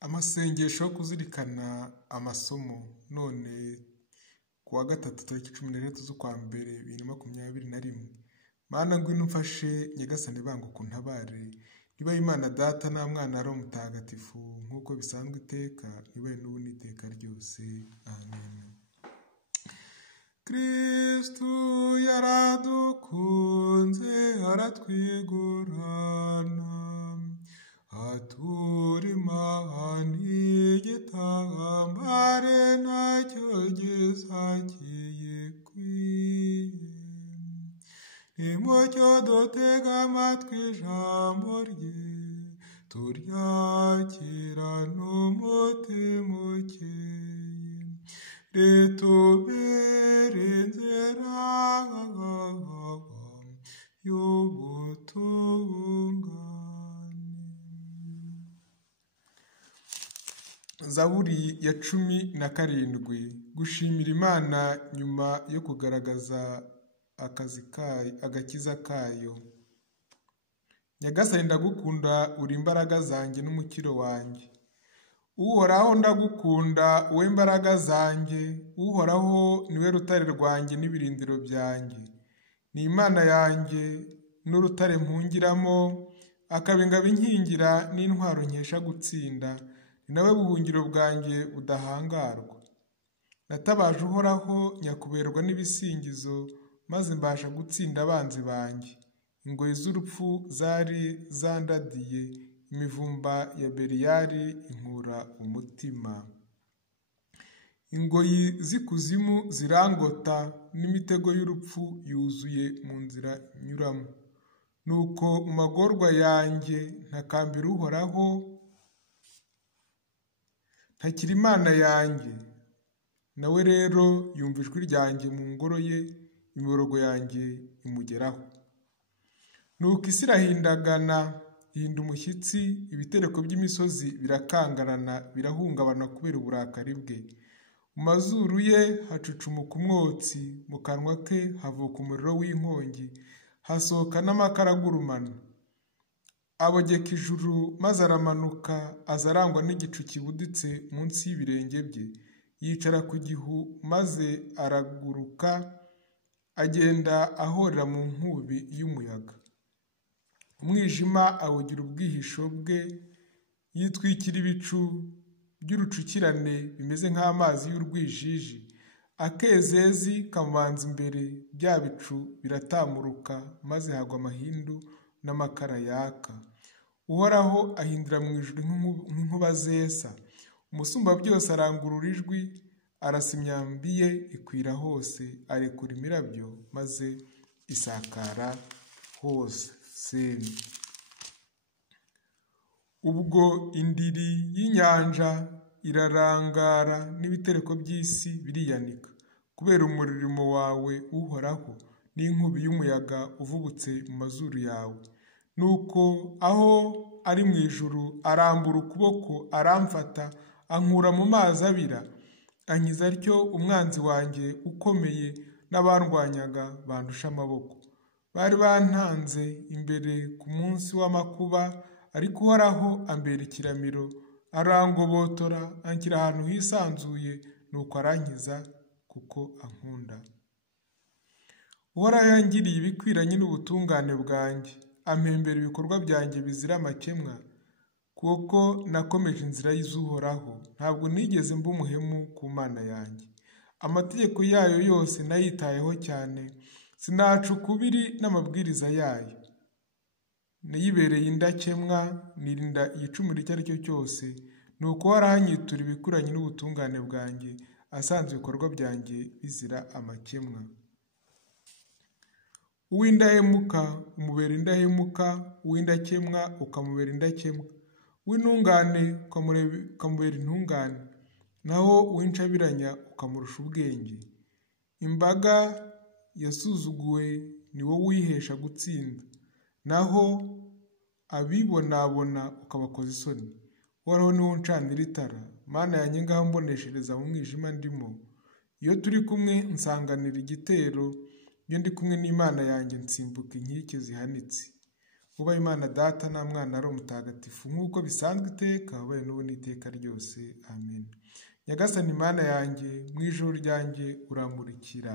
Amasengesho yo kuzirikana amasomo none kuwa gatatu tariki 16 z'ukwa mbere 2021. Mana ngwino umfashe nyagasani banguka untabare, niba Imana Data na Mwana ari mutagatifu nkuko bisanzwe iteka niba n'ubu n'iteka ryose. Amen. Kristu yaradukunze aratwigurana, atura Imana igitambare nacyo gisakiye kwiye. Nimucyo dutega amatwi ijambo rye, turyakira n'umutima ukeye, ritubere inzira y'ubutungane. Zaburi ya 17. Gushimira Imana nyuma yo kugaragaza agakiza kayo. Nyagasani ndagukunda, uri imbaraga zanjye n'umukiro wanjye. Uhoraho ndagukunda, wowe imbaraga zanjye. Uhoraho niwe rutare rwanjye n'ibirindiro byanjye. Ni Imana yanjye n'urutare mpungiramo, akaba ingabo inkingira n'intwaro nkesha gutsinda. Ni nawe buhungiro bwanjye budahangarwa. Natabaje Uhoraho nyakuberwa n'ibisingizo, maze mbasha gutsinda abanzi banjye. Ingoyi z'urupfu zari zandadiye, imivumba ya Beliyali inkura umutima. Ingoyi z'ikuzimu zirangota, n'imitego y'urupfu yuzuye mu nzira nyuramo. Nuko mu magorwa yanjye ntakambira Uhoraho, ntakira Imana yanjye. Nawe rero yumva ijwi ryanjye mu ngoro ye, imiborogo yanjye imugeraho. Nuko isi irahindagana, ihinda umushyitsi, ibitereko by'imisozi birakangarana, birahungabana kubera uburakari bwe. Mu mazuru ye hacucumuka umwotsi, mu kanwa ke havuka umuriro w'inkongi, hasohoka n'amakara agurumana. Abogeka ijuru maze aramanuka, aza arangwa n'igicu kibuditse munsi y'ibirenge bye. Yicara ku gihu maze araguruka, agenda ahorera mu nkubi y'umuyaga. Umwijima awugira ubwihisho bwe, yitwikira ibicu by'urucukirane bimeze nk'amazi y'urwijiji. Akezezi kamubanza imbere, bya bicu biratamuruka, maze hagwa amahindu n'amakara yaka. Uhoraho ahindura mu ijuru nk'inkuba zesa. Umusumba byose arangurura ijwi, arasa imyambi ye ikwira hose, arekura imirabyo maze isakara hose. Ubwo indiri y'inyanja irarangara, n'ibitereko by'isi biriyanika kubera umurimo wawe Uhoraho, n'inkubi y'umuyaga uvubutse mu mazuru yawe. Nuko aho ari mu ijuru arambura ukuboko aramfata, ankura mu mazi abira, ankiza atyo umwanzi wanjye ukomeye n'abandwanyaga bandusha amaboko. Bari bantanze imbere ku munsi w'amakuba, ariko Uhoraho ambera ikiramiro, arangobotora anshyira ahantu hisanzuye, nuko arankiza kuko ankunda. Uhoraho yangiriye ibikwiranye n'ubutungane bwanjye, ampembera ibikorwa byanjye bizira amakemwa, kuko nakomeje inzira y'Uhoraho, ntabwo nigeze mba umuhemu ku Mana yanjye. Amategeko yayo yose nayitayeho cyane, sinaca ukubiri n'amabwiriza yayo. Nayibereye indakemwa, nirinda igicumuro icyo ari cyo cyose. Nuko Uhoraho anyitura ibikwiranye n'ubutungane bwanjye, asanze ibikorwa byanjye bizira amakemwa. Uw'indahemuka umubera indahemuka, uw'indakemwa ukamubera indakemwa. Uw'intungane ukamubera intungane, naho uw'incabiranya ukamurusha ubwenge. Imbaga yasuzuguwe ni wowe uyihesha gutsinda, naho abibonabona ukabakoza isoni. Uhoraho ni wowe uncanira itara, Mana yanjye ngaho mboneshereza mu mwijima ndimo. Iyo turi kumwe nsanganira igitero, iyo ndi kumwe n'Imana yanjye nsimbuka inkike zihanitse. uba Imana Data na Mwana ari umutagatifu nk'uko bisanzwe iteka ubaye n'ubu n'iteka ryose. Amen. Nyagasani Mana yanjye, mu ijuru ryanjye uramurikira.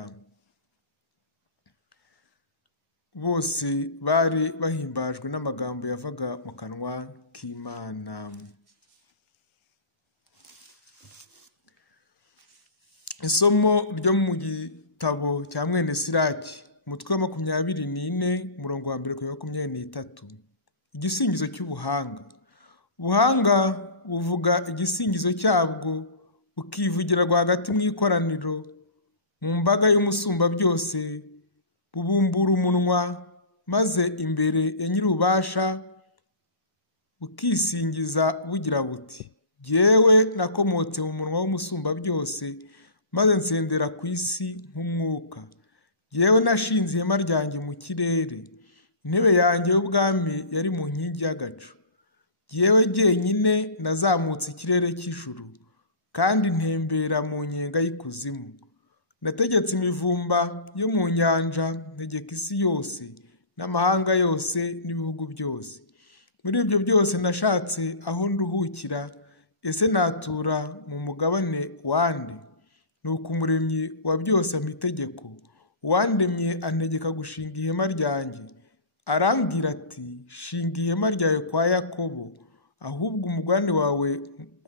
Bose bari bahimbajwe n'amagambo yavaga mu kanwa k'Imana. Isomo ryo mu gitabo cya mwene Siraki, umutwe wa 24, umurongo wa 1 kugera 23. Igisingizo cy'ubuhanga. Ubuhanga buvuga igisingizo cyabwo, bukivugira rwagati mu ikoraniro, mu mbaga y'umusumba byose, bubumbura umunwa, maze imbere ya nyir'ububasha bukisingiza bugira buti: jyewe nakomotse mu munwa w'umusumba byose, maze nsendera ku isi nk'umwuka. Jyewe nashinze ihema ryanjye mu kirere, intebe yanjye y'ubwami yari mu nkingi y'agacu. Jyewe jyenyine nazamutse ikirere cy'ijuru, kandi ntembera mu nyenga y'ikuzimu. Nategetse imivumba yo mu nyanja, ntegeka isi yose n'amahanga yose n'ibihugu byose. Muri ibyo byose nashatse aho nduhukira, ese natura mu mugabane wande? Nuko umuremyi wa byose ampa itegeko, uwandemye antegeka gushinga ihema ryanjye. Arambwira ati: shinga ihema ryawe kwa Yakobo, ahubwo umugabane wawe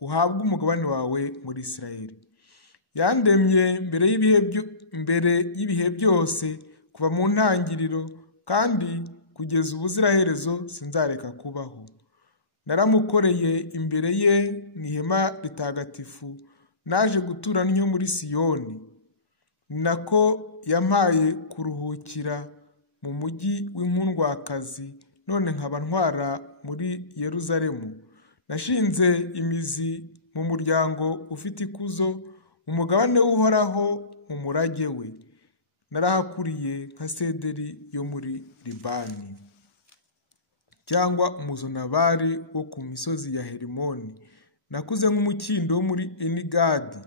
uhabwe umugabane wawe muri Isirayeli. Yandemye mbere y'ibihe byose, kuva mu ntangiriro, kandi kugeza ubuziraherezo sinzareka kubaho. Naramukoreye imbere ye mu ihema ritagatifu, naje gutura ntyo muri Siyoni. Ni nako yampaye kuruhukira mu mujyi w'inkundwakazi, none nkaba ntwara muri Yeruzalemu. Nashinze imizi mu muryango ufite ikuzo, umugabane w'Uhoraho mu murage we. Narahakuriye nka sederi yo muri Libani, cyangwa umuzonabari wo ku misozi ya Herimoni. Nakuze nk'umukindo wo muri Enigadi,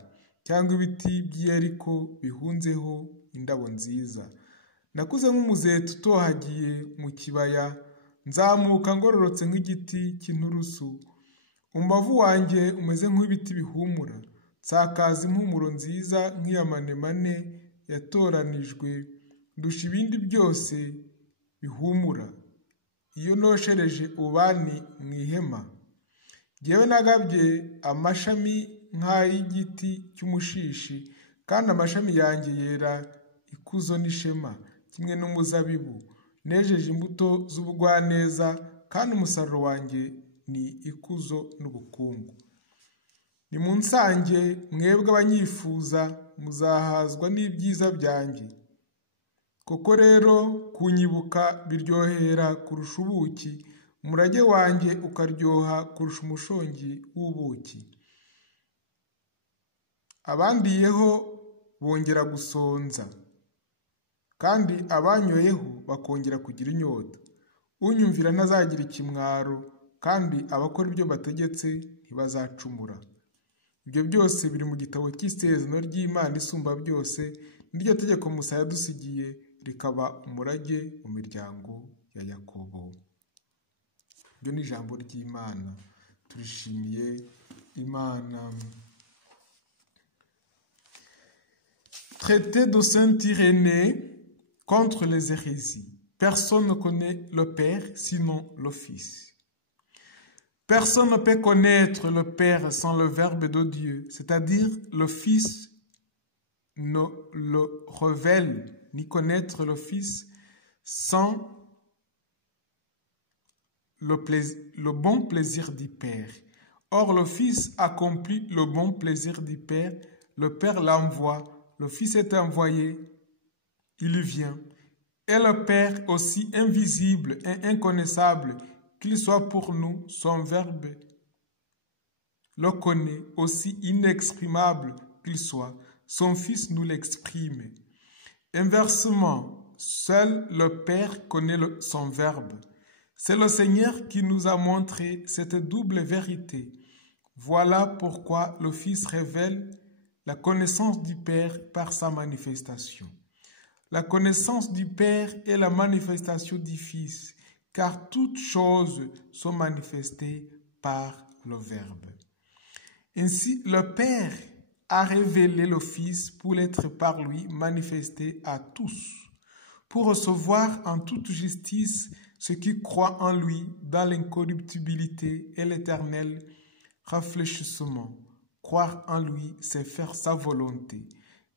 cyangwa ibiti by'i Yeriko bihunzeho indabo nziza. Nakuze nk'umuzeti utohagiye mu kibaya, nzamuka ngororotse nk'igiti cy'inturusu. Umbavu wanjye umeze nk'ibiti bihumura, nsakaza impumuro nziza nk'iy'amanemane yatoranijwe, ndusha ibindi byose bihumura. Iyo noshereje ububani mu ihema, jyewe nagabye amashami nk'ay'igiti cy'umushishi, kandi amashami yanjye yera ikuzo n'ishema, kimwe n'umuzabibu. Nejeje imbuto z'ubugwaneza, kandi umusaruro wanjye ni ikuzo n'ubukungu. Nimunsange mwebwe abanyifuza, muzahazwa n'ibyiza byanjye. Koko rero kunyibuka biryohera kurusha ubuki, umurage wanjye ukaryoha kurusha umushongi w'ubuki. Abandiyeho bongera gusonza, kandi abanyoyeho bakongera kugira inyota. Unyumvira ntazagira ikimwaro, kandi abakora ibyo bategetse ntibazacumura. Ibyo byose biri mu gitabo cy'isezerano ry'Imana isumba byose, n'iryo tegeko Musa yadusigiye, rikaba umurage mu miryango ya Yakobo. Iryo ni ijambo ry'Imana. Turishimiye Imana. Traité de Saint Irénée contre les hérésies. Personne ne connaît le Père sinon le Fils. Personne ne peut connaître le Père sans le Verbe de Dieu, c'est-à-dire le Fils ne le révèle, ni connaître le Fils sans le bon plaisir du Père. Or, le Fils accomplit le bon plaisir du Père, le Père l'envoie, le Fils est envoyé, il vient. Et le Père, aussi invisible et inconnaissable qu'il soit pour nous, son Verbe le connaît, aussi inexprimable qu'il soit, son Fils nous l'exprime. Inversement, seul le Père connaît son Verbe. C'est le Seigneur qui nous a montré cette double vérité. Voilà pourquoi le Fils révèle la connaissance du Père par sa manifestation. La connaissance du Père est la manifestation du Fils, car toutes choses sont manifestées par le Verbe. Ainsi, le Père a révélé le Fils pour l'être par lui manifesté à tous, pour recevoir en toute justice ceux qui croient en lui dans l'incorruptibilité et l'éternel rafraîchissement. Croire en lui, c'est faire sa volonté,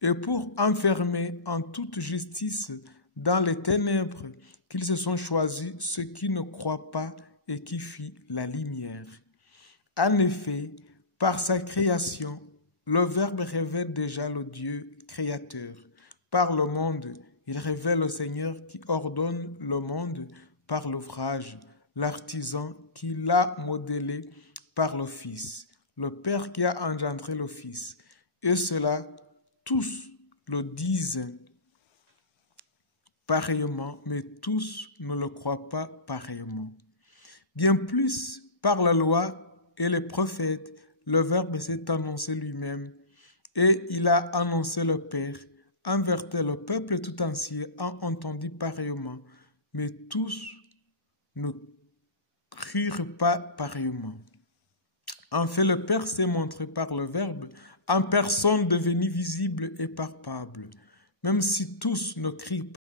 et pour enfermer en toute justice dans les ténèbres qu'ils se sont choisis ceux qui ne croient pas et qui fuient la lumière. En effet, par sa création, le Verbe révèle déjà le Dieu créateur. Par le monde, il révèle le Seigneur qui ordonne le monde par l'ouvrage, l'artisan qui l'a modélé par le Fils, le Père qui a engendré le Fils. Et cela, tous le disent pareillement, mais tous ne le croient pas pareillement. Bien plus, par la loi et les prophètes, le Verbe s'est annoncé lui-même et il a annoncé le Père. En vérité, le peuple tout entier a entendu pareillement, mais tous ne crurent pas pareillement. En fait, le Père s'est montré par le Verbe en personne devenue visible et palpable. Même si tous ne crient